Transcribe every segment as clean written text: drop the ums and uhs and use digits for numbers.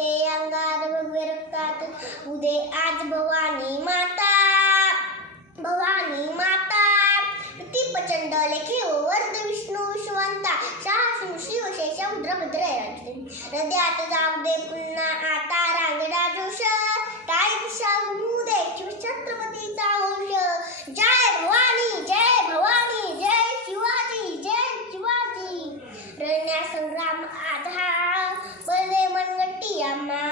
फुटे अंगार भगवे रक्तात उदे आज भवानी माता ती प्रचंड लेखे वर्ध विष्णू शिवंता शाहू शिवशेष उद्रभद्र हृदयात जाऊ दे पुन्हा आता रांगडा जोश काय दिशा होऊ दे छत्रपतीचा होश जय भवानी जय शिवाजी रण्या संग्राम आधा बले मनगट्टी आम्हा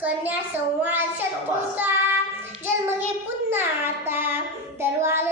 कन्या संवाद शत्रूचा जन्म घे पुन्हा आता तलवार